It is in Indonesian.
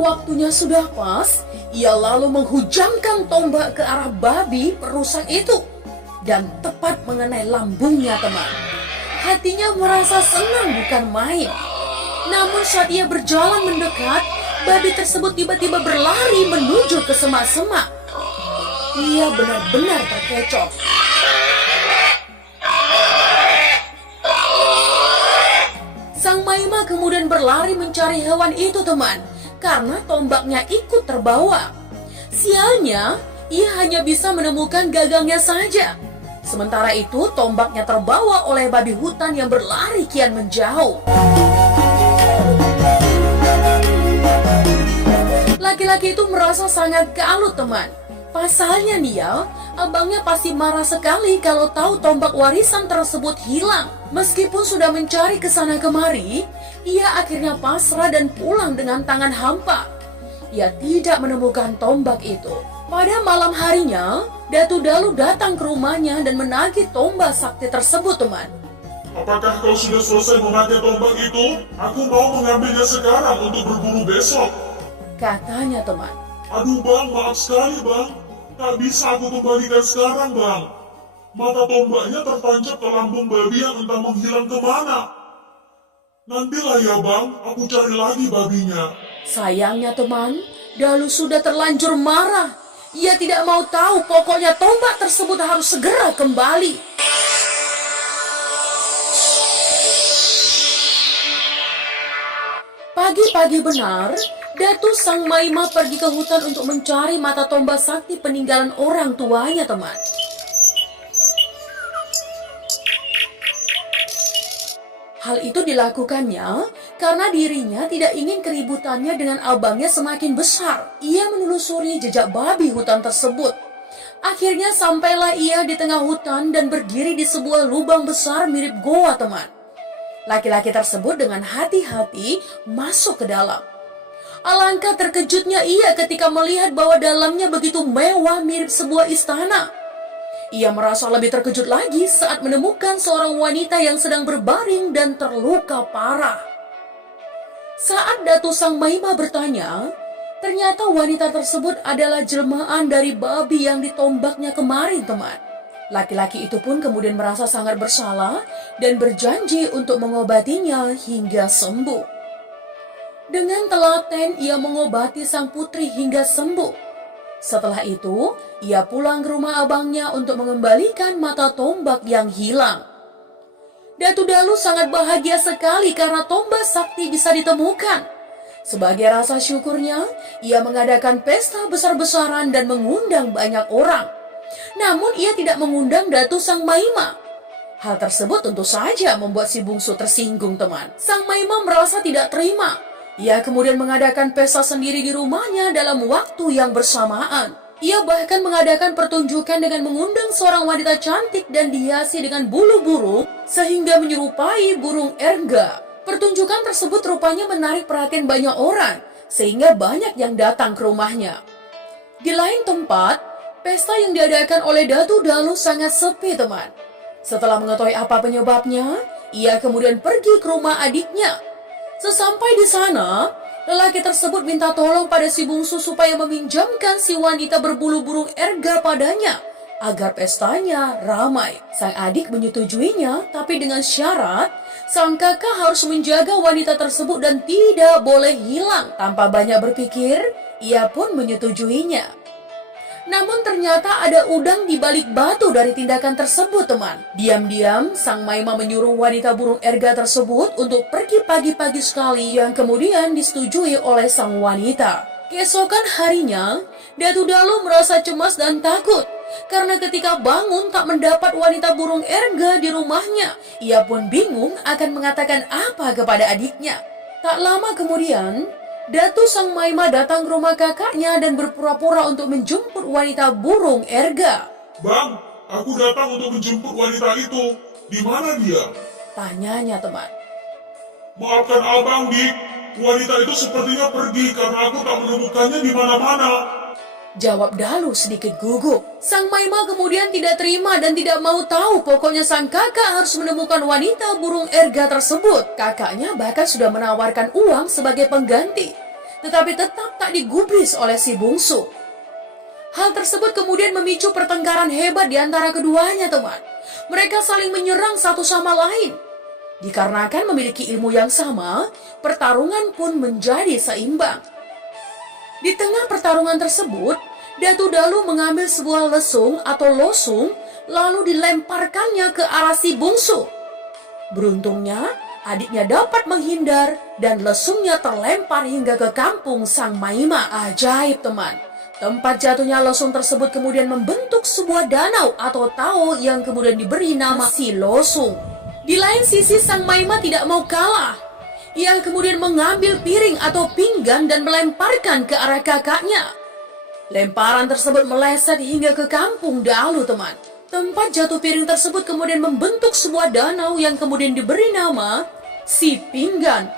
waktunya sudah pas, ia lalu menghujamkan tombak ke arah babi perusak itu dan tepat mengenai lambungnya, teman. Hatinya merasa senang bukan main. Namun saat ia berjalan mendekat, babi tersebut tiba-tiba berlari menuju ke semak-semak. Ia benar-benar terkecoh. Sang Maima kemudian berlari mencari hewan itu, teman, karena tombaknya ikut terbawa. Sialnya, ia hanya bisa menemukan gagangnya saja. Sementara itu, tombaknya terbawa oleh babi hutan yang berlari kian menjauh. Laki-laki itu merasa sangat kalut, teman. Pasalnya nih ya, abangnya pasti marah sekali kalau tahu tombak warisan tersebut hilang. Meskipun sudah mencari ke sana kemari, ia akhirnya pasrah dan pulang dengan tangan hampa. Ia tidak menemukan tombak itu. Pada malam harinya, Datu Dalu datang ke rumahnya dan menagih tombak sakti tersebut, teman. Apakah kau sudah selesai memakai tombak itu? Aku mau mengambilnya sekarang untuk berburu besok, katanya, teman. Aduh bang, maaf sekali bang. Tak bisa aku kembalikan sekarang bang. Mata tombaknya tertancap ke lambung babi yang entah menghilang kemana. Nantilah ya bang, aku cari lagi babinya. Sayangnya, teman, Dalu sudah terlanjur marah. Ia tidak mau tahu, pokoknya tombak tersebut harus segera kembali. Pagi-pagi benar, Datu Sang Maima pergi ke hutan untuk mencari mata tombak sakti peninggalan orang tuanya, teman. Hal itu dilakukannya karena dirinya tidak ingin keributannya dengan abangnya semakin besar. Ia menelusuri jejak babi hutan tersebut. Akhirnya sampailah ia di tengah hutan dan berdiri di sebuah lubang besar mirip goa, teman. Laki-laki tersebut dengan hati-hati masuk ke dalam. Alangkah terkejutnya ia ketika melihat bahwa dalamnya begitu mewah mirip sebuah istana. Ia merasa lebih terkejut lagi saat menemukan seorang wanita yang sedang berbaring dan terluka parah. Saat Datu Sang Maima bertanya, ternyata wanita tersebut adalah jelmaan dari babi yang ditombaknya kemarin, teman. Laki-laki itu pun kemudian merasa sangat bersalah dan berjanji untuk mengobatinya hingga sembuh. Dengan telaten ia mengobati sang putri hingga sembuh. Setelah itu, ia pulang ke rumah abangnya untuk mengembalikan mata tombak yang hilang. Datu Dalu sangat bahagia sekali karena tombak sakti bisa ditemukan. Sebagai rasa syukurnya, ia mengadakan pesta besar-besaran dan mengundang banyak orang. Namun ia tidak mengundang Datu Sang Maima. Hal tersebut tentu saja membuat si bungsu tersinggung, teman. Sang Maima merasa tidak terima. Ia kemudian mengadakan pesta sendiri di rumahnya dalam waktu yang bersamaan. Ia bahkan mengadakan pertunjukan dengan mengundang seorang wanita cantik dan dihiasi dengan bulu burung sehingga menyerupai burung erga. Pertunjukan tersebut rupanya menarik perhatian banyak orang sehingga banyak yang datang ke rumahnya. Di lain tempat, pesta yang diadakan oleh Datu Dalu sangat sepi, teman. Setelah mengetahui apa penyebabnya, ia kemudian pergi ke rumah adiknya. Sesampai di sana, lelaki tersebut minta tolong pada si bungsu supaya meminjamkan si wanita berbulu burung erga padanya agar pestanya ramai. Sang adik menyetujuinya, tapi dengan syarat sang kakak harus menjaga wanita tersebut dan tidak boleh hilang. Tanpa banyak berpikir, ia pun menyetujuinya. Namun ternyata ada udang di balik batu dari tindakan tersebut, teman. Diam-diam, Sang Maima menyuruh wanita burung erga tersebut untuk pergi pagi-pagi sekali yang kemudian disetujui oleh sang wanita. Keesokan harinya, Datu Dalu merasa cemas dan takut karena ketika bangun tak mendapat wanita burung erga di rumahnya. Ia pun bingung akan mengatakan apa kepada adiknya. Tak lama kemudian, Datu Sang Maima datang ke rumah kakaknya dan berpura-pura untuk menjemput wanita burung erga. Bang, aku datang untuk menjemput wanita itu. Di mana dia? Tanyanya, teman. Maafkan abang, Dik. Wanita itu sepertinya pergi karena aku tak menemukannya di mana-mana. Jawab Dalu sedikit gugup. Sang Maima kemudian tidak terima dan tidak mau tahu. Pokoknya sang kakak harus menemukan wanita burung erga tersebut. Kakaknya bahkan sudah menawarkan uang sebagai pengganti. tetapi tetap tak digubris oleh si bungsu. Hal tersebut kemudian memicu pertengkaran hebat di antara keduanya, teman. Mereka saling menyerang satu sama lain. Dikarenakan memiliki ilmu yang sama, pertarungan pun menjadi seimbang. Di tengah pertarungan tersebut, Datu Dalu mengambil sebuah lesung atau losung, lalu dilemparkannya ke arah si bungsu. Beruntungnya, adiknya dapat menghindar dan lesungnya terlempar hingga ke kampung Sang Maima. Ajaib, teman. Tempat jatuhnya lesung tersebut kemudian membentuk sebuah danau atau tao yang kemudian diberi nama Si Losung. Di lain sisi, Sang Maima tidak mau kalah. Ia kemudian mengambil piring atau pinggan dan melemparkan ke arah kakaknya. Lemparan tersebut meleset hingga ke kampung Dalu, teman. Tempat jatuh piring tersebut kemudian membentuk sebuah danau yang kemudian diberi nama Si Pinggan.